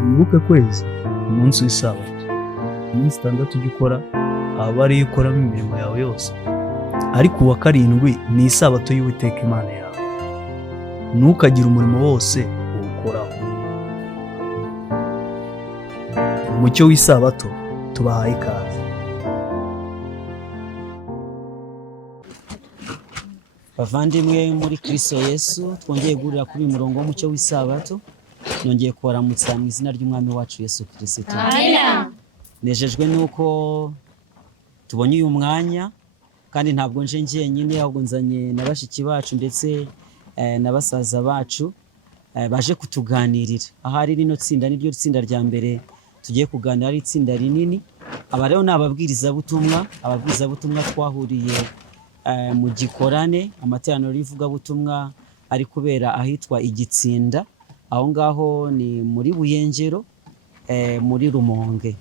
wibuke kwezi umunsi w'isabato, iminsi 6 ujya ukora aba ariyo ukoramo imirimo yawe yose, ariko uwa karindwi ni isabato y'Uwiteka Imana yawe, ntukagire umurimo wose uwukoraho. Umucyo w'isabato tubahaye ikaze. Bavandimwe muri Kristo Yesu, twongeye guhurira kuri uyu murongo w'umucyo w'isabato. Nongeye kubaramutsa mu izina ry'umwami wacu Yesu Kristo. Amina. Nejejwe nuko tubonye uyu mwanya, kandi ntabwo nje njyenyine, ahubwo nzanye na bashiki bacu ndetse na basaza bacu baje kutuganirira. Ahari rino tsinda niryo tsinda rya mbere tugiye kuganira, ari itsinda rinini. Aba rero ni ababwirizabutumwa twahuriye mu gikorane, amateraniro y'ivugabutumwa ari kubera ahitwa Igitsinda, aho ngaho ni muri Buyengero, muri Rumonge.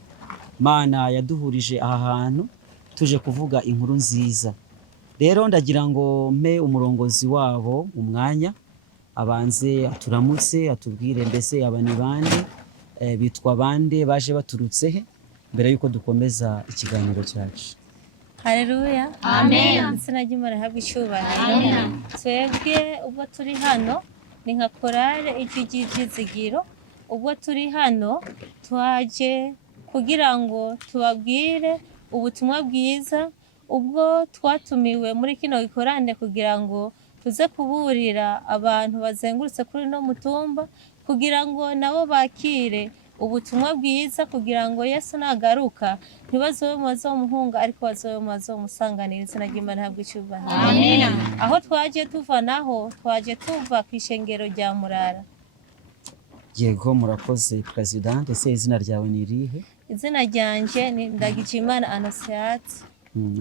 Mana yaduhurije aha hantu tuje kuvuga inkuru nziza. Rero ndagira ngo mpe umurongozi wabo umwanya abanze aturamutse, atubwire mbese aba ni bande, bitwa bande, baje baturutse he, mbere yuko dukomeza ikiganiro cyacu. Haleluya. Amen. Izina ry'Imana rihabwe icyubahiro. Twebwe ubwo turi hano ni nka korale ijwi ry'ibyizigiro. Ubwo turi hano twaje kugira ngo tubabwire ubutumwa bwiza, ubwo twatumiwe muri kino gikorane kugira ngo tuze kuburira abantu bazengurutse kuri no mutumba, kugira ngo nabo bakire ubutumwa bwiza, kugira ngo Yesu nagaruka ntibazobe bazomuhunga, ariko bazobe bazomusanganira. Izina ry'Imana rihabwe icyubahiro. Amen. Aho twaje tuva naho, twaje tuva ku ishengero rya Murara. Yego, murakoze President. Ese izina ryawe ni irihe? Izina ryanje ni Ndagijimana Anosiate.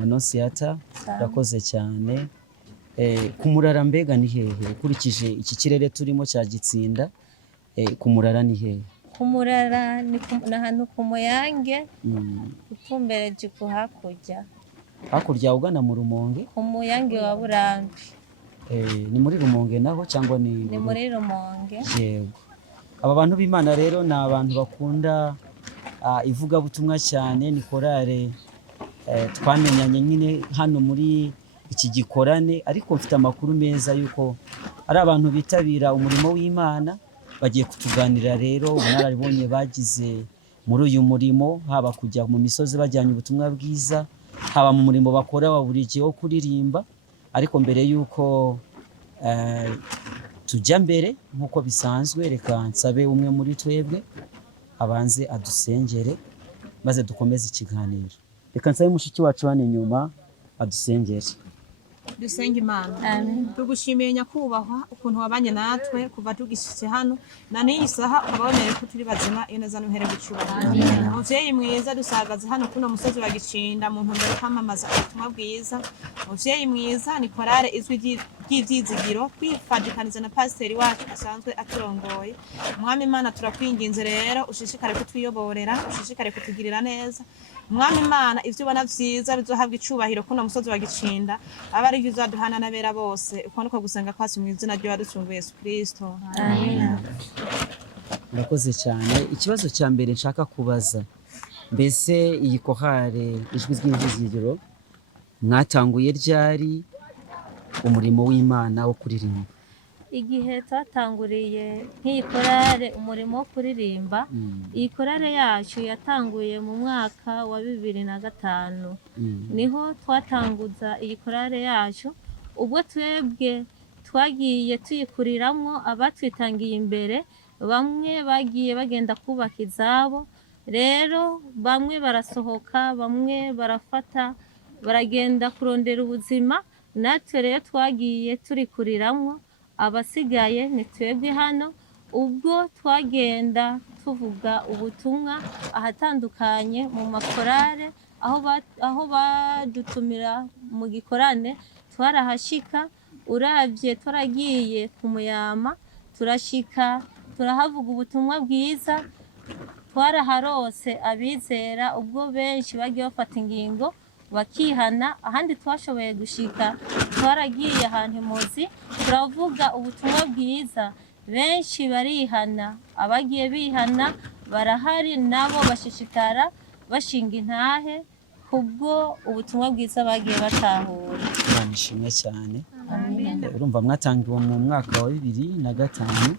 Anosiata, urakoze cyane. Ku Murara mbega ni hehe? Ukurikije iki kirere turimo cya Gitsinda, ku Murara ni hehe? Ku Murara ni ahantu ku Muyange, utumbereje ku hakurya. Hakurya ugana mu Rumonge? Ku Muyange wa Burambi. Ni muri Rumonge naho cyangwa ni? Ni muri Rumonge. Yego. Aba bantu b'Imana rero ni abantu bakunda ivugabutumwa cyane, ni korale twamenyanye nyine hano muri iki gikorane, ariko mfite amakuru meza yuko ari abantu bitabira umurimo w'Imana. Bagiye kutuganirira rero ubunararibonye bagize muri uyu murimo, haba kujya mu misozi bajyanye ubutumwa bwiza, haba mu murimo bakora wa buri gihe wo kuririmba. Ariko mbere yuko tujya mbere nk'uko bisanzwe, reka nsabe umwe muri twebwe abanze adusengere maze dukomeze ikiganiro. Reka nsabe mushiki wacu hano inyuma adusengere. Dusenge Imana. Amen. Tugushimiye nyakubahwa ukuntu wabanye natwe kuva tugishitse hano na n'iyi saha, ukabonera ko turi bazima, iyo neza n'uhere gucubahiro. Muvyeyi mwiza, dusagaze hano kuno musozi wa Gicinda mu ntumbero kwamamaza ubutumwa bwiza. Muvyeyi mwiza, ni korale izwi ry'ivyizigiro, twifadikaniza na pasiteri wacu asanzwe aturongoye. Mwami Imana, turakwinginze rero ushishikare kutwiyoborera, ushishikare kutugirira neza. Mwami Imana, ivyo ubona vyiza bizohabwa icubahiro kuno musozi wa Gicinda, aba ari uzaduhana n'abera bose. Uko niko gusenga kwasi mu izina ryo waducunguye Yesu Kristo. Amen. Murakoze cyane. Ikibazo cya mbere nshaka kubaza, mbese iyi korale ijwi ry'ibyizigiro mwatanguye ryari umurimo w'Imana wo kuririmba? Igihe twatanguriye nk'iyi korale umurimo wo kuririmba, iyi korale yacu yatanguye mu mwaka wa 2005. Niho twatanguza iyi korale yacu. Ubwo twebwe twagiye tuyikuriramwo, abatwitangiye imbere bamwe bagiye bagenda kubaka izabo, rero bamwe barasohoka, bamwe barafata baragenda kurondera ubuzima, natwe rero twagiye turikuriramwo. Abasigaye ni twebwe hano. Ubwo twagenda tuvuga ubutumwa ahatandukanye mu makorale, aho badutumira mu gikorane twarahashika. Uravye twaragiye ku Muyama, turashika turahavuga ubutumwa bwiza, twaraharose abizera. Ubwo benshi bagiye bafata ingingo bakihana, ahandi twashoboye gushika twaragiye ahantu muzi turavuga ubutumwa bwiza, benshi barihana. Abagiye bihana barahari nabo bashishikara bashinga intahe kubwo ubutumwa bwiza bagiye batahura. Imana ishimwe cyane. Urumva mwatangiwe mu mwaka wa 2005.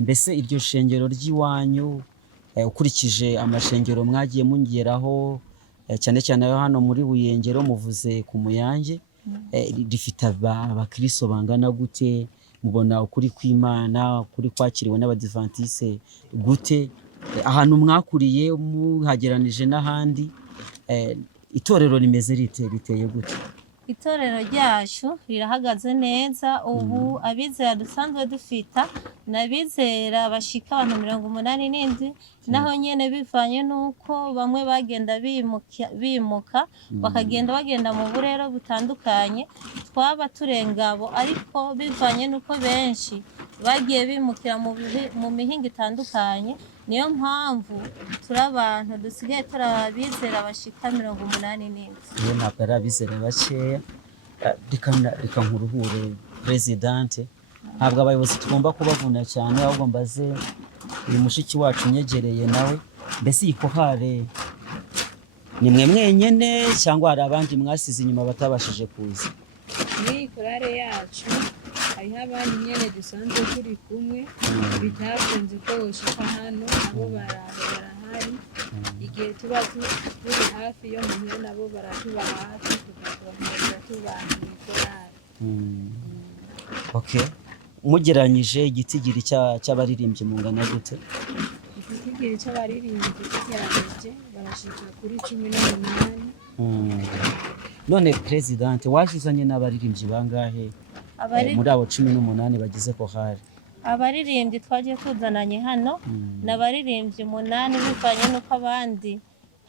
Mbese iryo shengero ry'iwanyu ukurikije amashengero mwagiye mungeraho cyane cyane hano muri Buyengero muvuze ku Muyange, rifite abakristo bangana gute? Mubona ukuri kw'Imana, ukuri kwakiriwe n'abadivantiste gute? Ahantu mwakuriye muhageranije n'ahandi, itorero rimeze riteye gute? Itorero ryacu rirahagaze neza. Ubu abizera dusanzwe dufita nabizera bashika abantu 87, naho nyene bivanye nuko bamwe bagenda bimuka bagenda mu burero butandukanye, twaba turengabo, ariko bivanye nuko benshi bagiye bimukira mu mihinga itandukanye, niyo mpamvu turi abantu dusigaye turi abizera bashika 87. Iyo ntabwo ari abizera bakeya. Reka nkuruhure Presidente, ntabwo abayobozi tugomba kubavuna cyane, ahubwo mbaze uyu mushiki wacu unyegereye nawe, mbese iyi kohare ni mwe mwenyene cyangwa hari abandi mwasize inyuma batabashije kuza? Ni korale yacu hariho abandi nyene dusanzwe turi kumwe bitakunze ko boshika hano, nabo barahari. Igihe tuba turi hafi yo muhira nabo baratuba hafi tukabonera tubanira korale. Okay. Mugeranyije igitigiri cy'abaririmbyi mungana gute? Igitigiri cy'abaririmbyi cyaraje barashika kuri 18. None Presidente, wajuzanye n'abaririmbyi bangahe muri abo 18 bagize kohare? Abaririmbyi twagiye tuzananye hano n'abaririmbyi 8, bivanye nuko abandi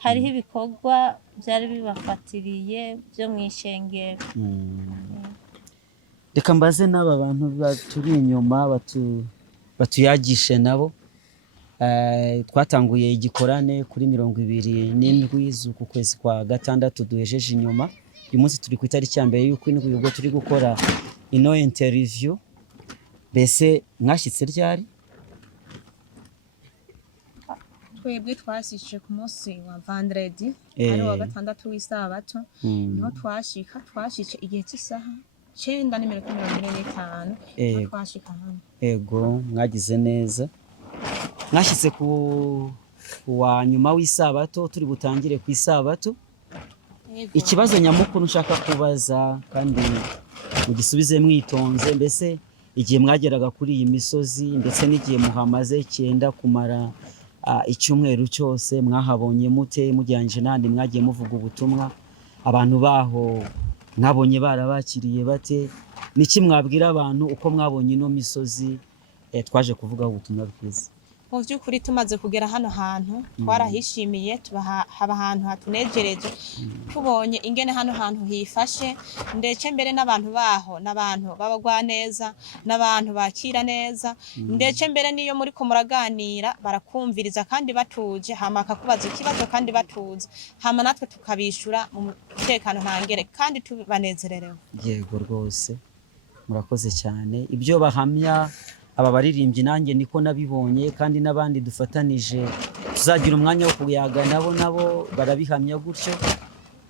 hariho ibikorwa byari bibafatiriye byo mu ishengero. Reka mbaze n'aba bantu baturi inyuma batuyagishe nabo. Twatanguye igikorane kuri 27 z'uku kwezi kwa gatandatu duhejeje inyuma. Uyu munsi turi ku itariki ya mbere y'uko indwi, ubwo turi gukora ino interview. Mbese mwashyitse ryari? Twebwe twashyitse ku munsi wa vendredi, ari wa gatandatu w'isabato, niho twashyitse igihe cy'isaha 9:45 twashika hano. Ego, mwagize neza. Mwashyitse ku wa nyuma w'isabato, turi butangire ku isabato. Ikibazo nyamukuru nshaka kubaza kandi mugisubize mwitonze, mbese igihe mwageraga kuri iyi misozi ndetse n'igihe muhamaze cyenda kumara icyumweru cyose, mwahabonye mute mujyanje n'andi mwagiye muvuga ubutumwa? Abantu baho mwabonye barabakiriye bate? Niki mwabwira abantu uko mwabonye ino misozi twaje kuvuga ubutumwa bwiza? Mu by'ukuri tumaze kugera hano hantu twarahishimiye, haba ahantu hatunejereje, tubonye ingene hano hantu hifashe, ndetse mbere n'abantu baho n'abantu babagwa neza, n'abantu bakira neza, ndetse mbere niyo muri ko muraganira barakumviriza kandi batuje, hama akakubaza ikibazo kandi batuze, hama natwe tukabishura mu mutekano ntangere kandi tubanezererewe. Yego rwose murakoze cyane. Ibyo bahamya aba baririmbyi nanjye niko nabibonye, kandi n'abandi dufatanije tuzagira umwanya wo kuyaga nabo barabihamya gutyo.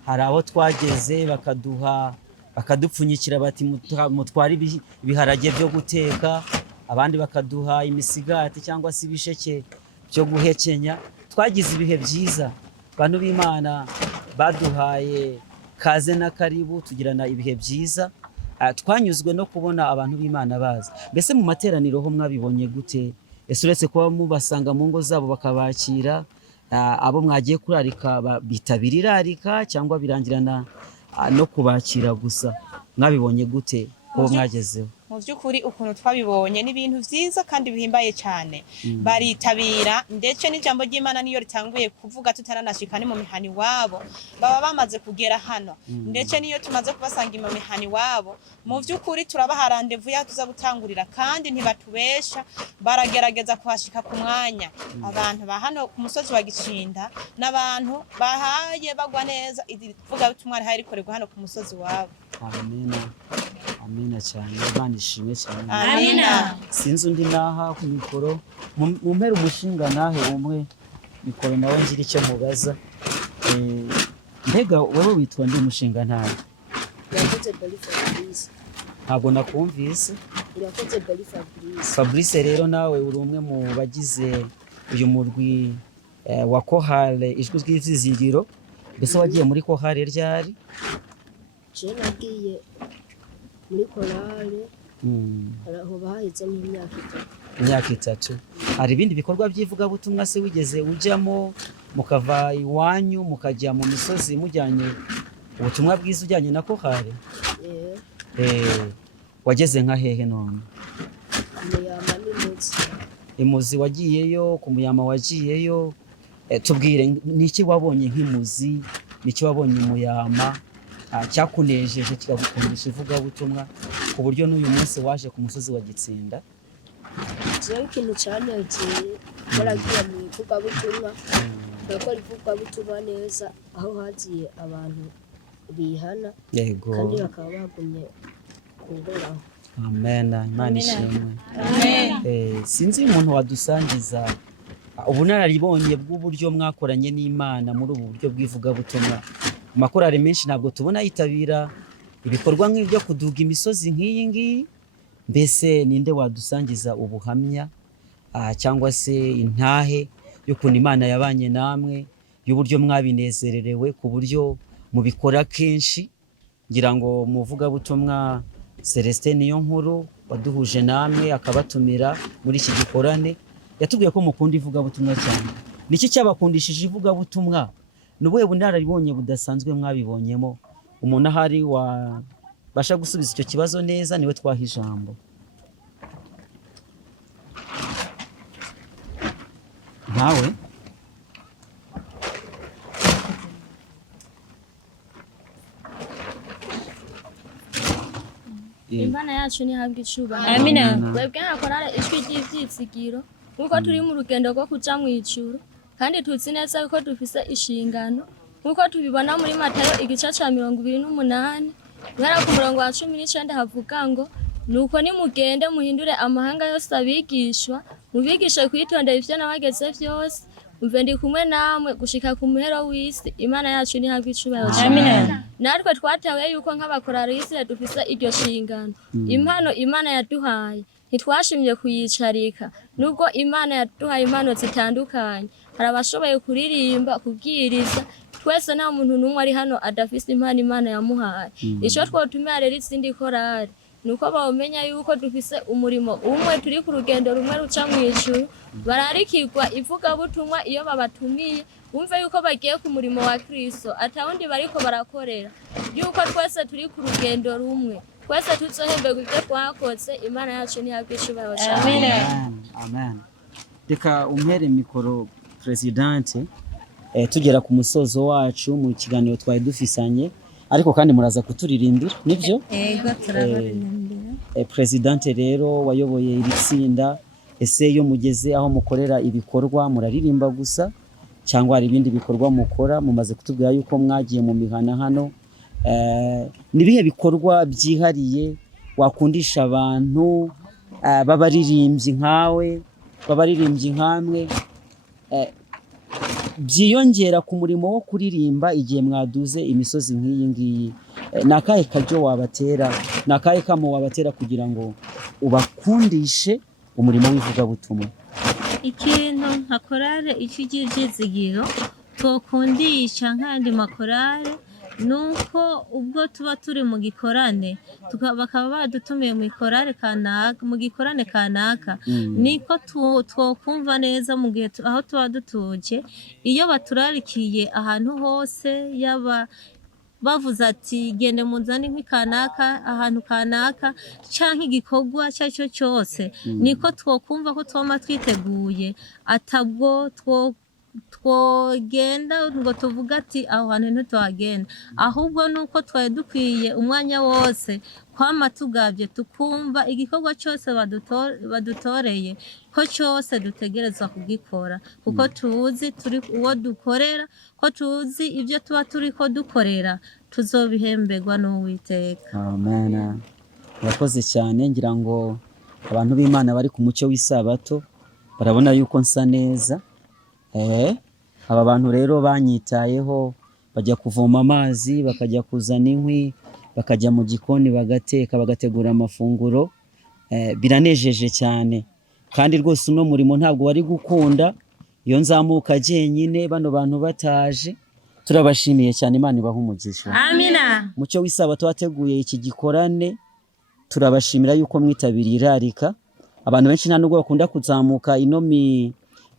Hari abo twageze bakadupfunyikira bati mutware ibiharage byo guteka, abandi bakaduha imisigati cyangwa se ibisheke byo guhekenya. Twagize ibihe byiza, abantu b'Imana baduhaye kaze na karibu, tugirana ibihe byiza. Twanyuzwe no kubona abantu b'Imana baza. Mbese mu materaniro ho mwabibonye gute? Ese uretse kuba mubasanga mu ngo zabo bakabakira, abo mwagiye kurarika bitabira irarika cyangwa birangirana no kubakira gusa? Mwabibonye gute ko mwagezeho? Mu by'ukuri ukuntu twabibonye ni ibintu byiza kandi bihimbaye cyane. Baritabira, ndetse n'ijambo ry'Imana niyo ritanguye kuvuga tutaranashika ni mu mihani wabo, baba bamaze kugera hano, ndetse niyo tumaze kubasanga mu mihani wabo, mu by'ukuri turabaha rendezvous ya tuza gutangurira, kandi ntibatubesha, baragerageza kuhashika ku mwanya. Abantu ba hano ku musozi wa Gicinda n'abantu bahaye bagwa neza, ivuga butumwa hari rikorerwa hano ku musozi wabo. Amen. amina cyane, Imana ishimwe cyane. Amina. Sinzi undi naha ku mikoro, mu mpera umushinga nahe umwe mikoro nawe ngira icyo mubaza. Mbega wowe witwa ndi umushinga ntahe? Irakoze Bali Fabrice. Ntabwo nakumvise. Irakoze Bali Fabrice. Fabrice rero nawe uri umwe mu bagize uyu murwi wa Kohale ijwi ry'Ivyizigiro. Mbese wagiye muri Kohale ryari? Je nagiye muri korale aho baheze mu imyaka 3. Hari ibindi bikorwa by'ivugabutumwa se wigeze ujyamo mukava iwanyu mukajya mu misozi mujyanye ubutumwa bwiza ujyanye na Kohale? Wageze nka hehe none? Muyama n'Imuzi. Imuzi wagiyeyo, ku Muyama wagiyeyo. Tubwire niki wabonye nk'Imuzi, niki wabonye Muyama cyakunejeje kikagukundisha ivugabutumwa ku buryo n'uyu munsi waje ku musozi wa Gitsinda? Jewe ikintu cyanegeye baragiye mu ivugabutumwa, bakora ivugabutumwa neza aho hagiye abantu bihana kandi bakaba bagumye kuhoraho. Amen. Imana ishimwe. Sinzi umuntu wadusangiza ubunararibonye bw'uburyo mwakoranye n'Imana muri ubu buryo bw'ivugabutumwa. Amakorari menshi ntabwo tubona yitabira ibikorwa nk'ibyo kuduga imisozi nk'iyi ngiyi. Mbese ninde wadusangiza ubuhamya cyangwa se intahe y'ukuntu Imana yabanye namwe, y'uburyo mwabinezererewe ku buryo mubikora kenshi? Ngira ngo muvugabutumwa Celestin Niyonkuru waduhuje namwe akabatumira muri iki gikorane, yatubwiye ko mukunda ivugabutumwa cyane. Niki cyabakundishije ivugabutumwa? Nubuhe bunararibonye budasanzwe mwabibonyemo? Umuntu ahari wabasha gusubiza icyo kibazo neza niwe twaha ijambo. Nawe? Imana yacu nihabwe icubahiro. Amina. Twebwe nkakorara ijwi ry'ivyizigiro nkuko turi mu rugendo rwo kuja mu ijuru, kandi tuzi neza ko dufise inshingano nkuko tubibona muri Matayo igice ca 28 guhera ku murongo wa 19 havuga ngo nuko nimugende muhindure amahanga yose abigishwa, mubigishe kwitondera ivyo nabageze vyose, umve ndi kumwe namwe gushika ku muhero w'isi. Imana yacu nihabwe icubahiro. Amina. Natwe twatawe yuko nk'abakorarisi dufise iryo shingano. Impano Imana yaduhaye ntitwashimye kuyicarika, nubwo Imana yaduhaye impano zitandukanye. Hari abashoboye kuririmba, kubwiriza. Twese nta muntu n'umwe ari hano adafise impano Imana yamuhaye. Ico twotumira rero izindi korari nuko bawumenya yuko dufise umurimo umwe, turi ku rugendo rumwe ruca mu ijuru. Bararikirwa ivugabutumwa iyo babatumiye, bumve yuko bagiye ku murimo wa Kristo, atawundi bariko barakorera, yuko twese turi ku rugendo rumwe, twese tuzohemberwa ibyo twakoze. Imana yacu nihabwe icubahiro cyane. Amen. Reka umpere mikoro Presidente, tugera ku musozo wacu mu kiganiro twari dufisanye, ariko kandi muraza kuturirimbira, nibyo? Yego, turabaririmbira. Presidente rero wayoboye iri tsinda, ese iyo mugeze aho mukorera ibikorwa muraririmba gusa cyangwa hari ibindi bikorwa mukora? Mumaze kutubwira yuko mwagiye mu mihana hano, nibihe bikorwa byihariye wakundisha abantu babaririmbyi nkawe, babaririmbyi nkamwe, byiyongera ku murimo wo kuririmba igihe mwaduze imisozi nk'iyi ngiyi? Nakahe karyo wabatera, nakahe kamo wabatera kugira ngo ubakundishe umurimo w'ivugabutumwa? Ikintu nka korale ijwi ry'Ivyizigiro twokundisha nk'andi makorale nuko ubwo tuba turi mu gikorane bakaba badutumiye mu gikorane kanaka, niko twokumva neza mu gihe aho tuba dutuje. Iyo baturarikiye ahantu hose, yaba bavuze ati gende muzane nk'ikanaka ahantu kanaka canke igikorwa cyaco cyose, niko twokumva ko twama twiteguye, atabwo twogenda ngo tuvuga ati aho hantu ntitwagenda, ahubwo nuko twari dukwiye umwanya wose kwama tugavye, tukumva igikorwa cyose badutoreye ko cyose dutegerezwa kugikora, kuko tuzi turi uwo dukorera, ko tuzi ibyo tuba turiko dukorera tuzobihemberwa n'Uwiteka. Amen. Murakoze cyane, ngira ngo abantu b'Imana bari ku mucyo w'isabato barabona yuko nsa neza. Aba bantu rero banyitayeho, bajya kuvoma amazi, bakajya kuzana inkwi, bakajya mu gikoni bagateka, bagategura amafunguro. Biranejeje cyane, kandi rwose uno murimo ntabwo wari gukunda iyo nzamuka jyenyine bano bantu bataje. Turabashimiye cyane, Imana ibahe umugisha. Amina. Mucyo w'isabato wateguye iki gikorane, turabashimira yuko mwitabiriye irarika. Abantu benshi nta nubwo bakunda kuzamuka ino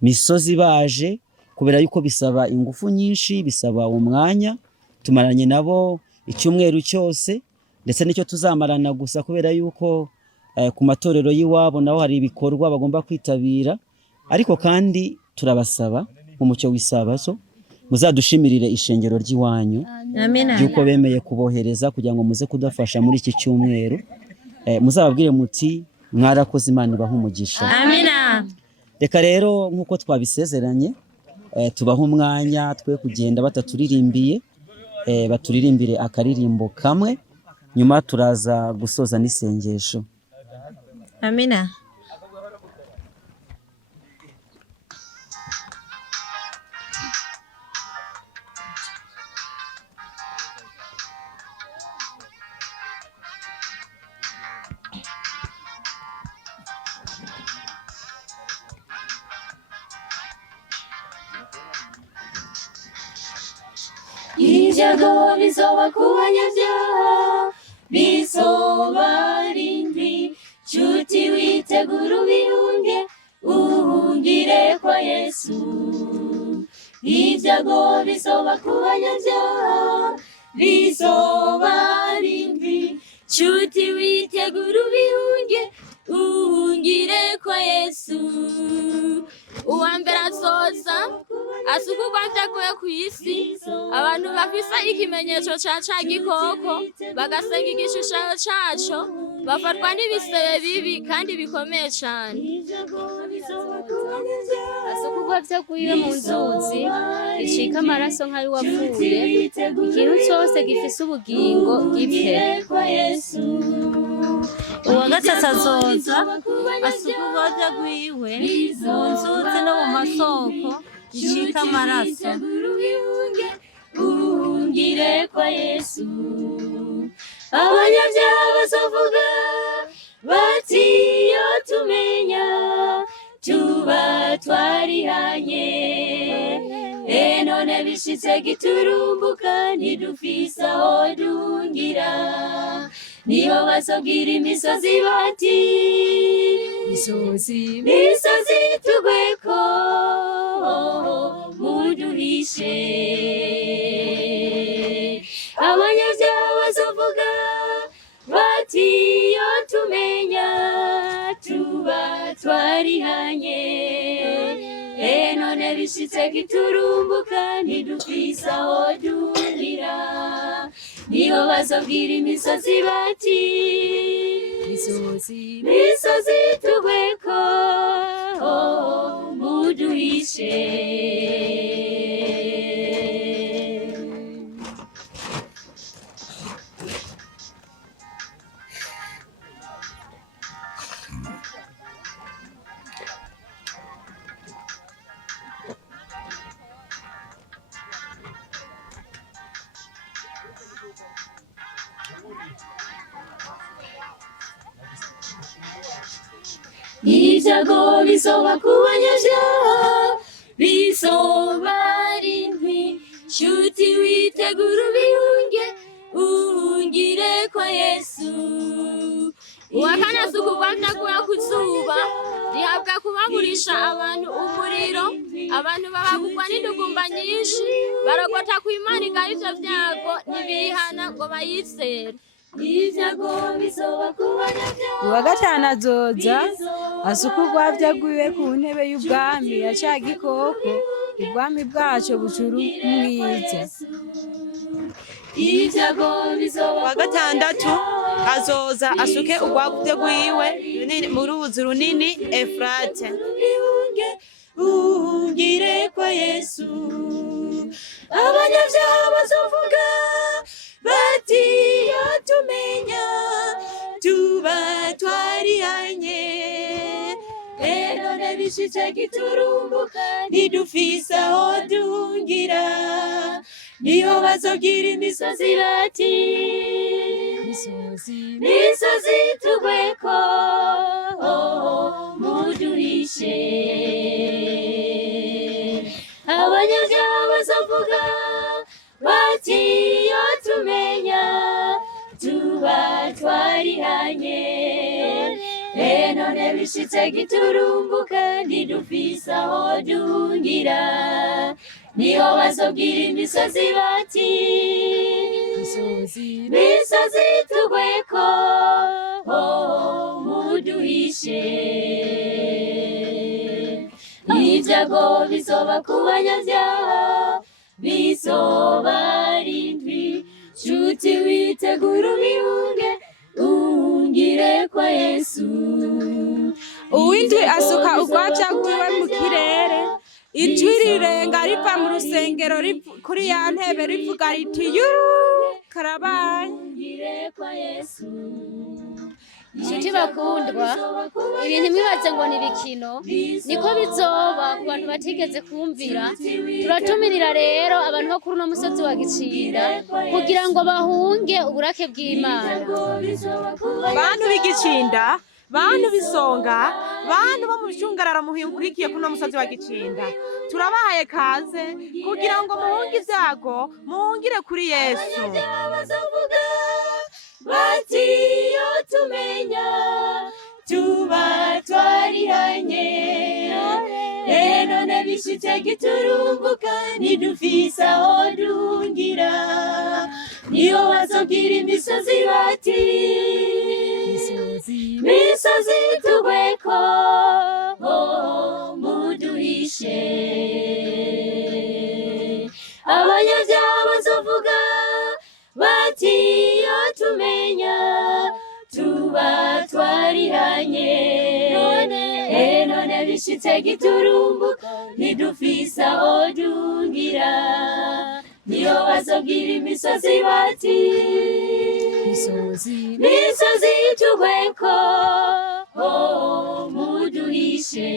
misozi baje, kubera yuko bisaba ingufu nyinshi, bisaba umwanya. Tumaranye nabo icyumweru cyose, ndetse nicyo tuzamarana gusa, kubera yuko ku matorero y'iwabo naho hari ibikorwa bagomba kwitabira. Ariko kandi turabasaba mu mucyo w'isabato muzadushimirire ishengero ry'iwanyu, yuko bemeye kubohereza kugira ngo muze kudafasha muri iki cyumweru. Muzababwire muti mwarakoze, Imana ibahe umugisha. Amina. Reka rero nk'uko twabisezeranye, tubaha umwanya twe kugenda bataturirimbiye, baturirimbire akaririmbo kamwe, nyuma turaza gusoza n'isengesho. Amina. Ibyago bizoba ku banyabyaha, bizoba rindwi. Nshuti witegura ubihunge, uhungire kwa Yesu. Ibyago bizoba ku banyabyaha, bizoba rindwi. Nshuti witegura ubihunge, uhungire kwa Yesu. Uwa mbere azoza asukugwa vyaguye ku isi, abantu bafise ikimenyetso ca gikoko bagasenga igishushanyo caco, bafatwa n'ibisebe bibi kandi bikomeye cane. Asukugwa vyaguye mu nzuzi, icika amaraso nk'ayo wapfuye, ikintu cose gifise ubugingo gipfe. Uwa gatatu azoza asukugwa vyaguye mu nzuzi no mu masoko, icika amaraso. Uhungire kwa Yesu. Abanyabyaha bazovuga bati iyo tumenya tuba twarihanye. None bishitse giturumbuka, ntidufise aho duhungira. Niho bazobwira imisozi bati misozi tugweko, muduhishe. Abanyabyaha bazovuga bati iyo tumenya tuba twarihanye. None bishitse giturumbuka, ntidufise aho duhungira. Niho bazobwira imisozi bati misozi tugweko, muduhishe. Ibyago bizoba ku banyabyaha, bizoba rindwi. Nshuti witegura ubihunge, uhungire kwa Yesu. Uwa kane asukugwa vyaguye ku zuba, rihabwa kubaburisha abantu umuriro. Abantu babagugwa n'indugumba nyinshi, baragota ku Imana igaha ivyo vyago, ntibihana ngo bayizere. Uwa gatanu azoza asukugwa vyaguye ku ntebe y'ubwami ya ca gikoko, ubwami bwaco bucura umwiza. Uwa gatandatu azoza asuke urwaguvye rwiwe mu ruzi runini Efurate. Uhungire kwa Yesu. Abanyabyaha bazovuga bati iyo tumenya bishitse giturumbuka ntidufise aho duhungira niyo bazobwira imisozi bati misozi tugweko muduhishe abanyabyaha bazovuga bati iyo tumenya tuba twarihanye none bishitse giturumbuka ntidufise aho duhungira niyo bazobwira imisozi bati misozi tugweko muduhishe ibyago bizoba ku banyabyaha bizoba ari indwi nshuti witegura ubihunge uhungire kwa Yesu uwindwi asuka urwaja rwiwe mu kirere ijwi rirenga riva mu rusengero kuri ya ntebe rivuga riti yuru karabaye kwa Yesu Inshuti bakundwa, ibintu mwibaze ngo ni ibikino niko bizoba ku bantu batigeze kumvira. Turatumirira rero abantu bo kuri uno musozi wa Gicinda kugira ngo bahunge uburake bw'Imana. Bantu b'Igicinda, bantu b'Isonga, bantu bo mu bicungararo muhingurikiye kuri uno musozi wa Gicinda, turabahaye kaze kugira ngo muhunge ibyago, muhungire kuri Yesu. Bati iyo tumenya tuba twarihanye none bishitse giturumbuka ntidufise aho duhungira niyo bazobwira imisozi bati misozi tugweko muduhishe abanyabyaha bazovuga bati iyo tumenya tuba twarihanye none bishitse giturumbuka ntidufise aho duhungira niyo bazobwira imisozi bati misozi tugweko muduhishe